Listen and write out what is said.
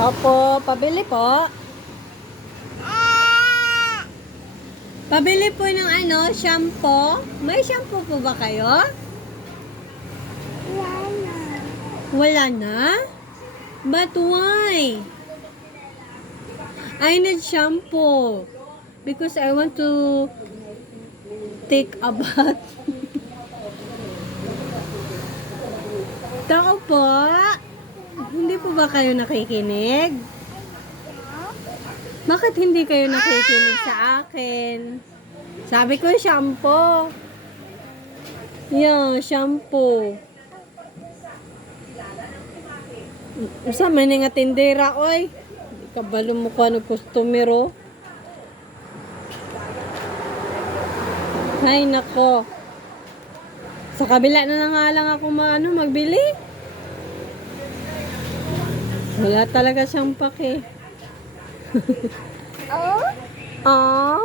Opo, pabili po. Pabili po ng shampoo. May shampoo po ba kayo? Wala na? But why? I need shampoo. Because I want to take a bath. Tao po? Hindi po ba kayo nakikinig? Bakit hindi kayo nakikinig sa akin? Sabi ko shampoo. Yeah, shampoo. Usa man nga tindera oy. Kabalo mo ko ano kustomero. Ay nako. Sa kabila na nga lang ako magbili. Wala talaga siyang pake. Oh?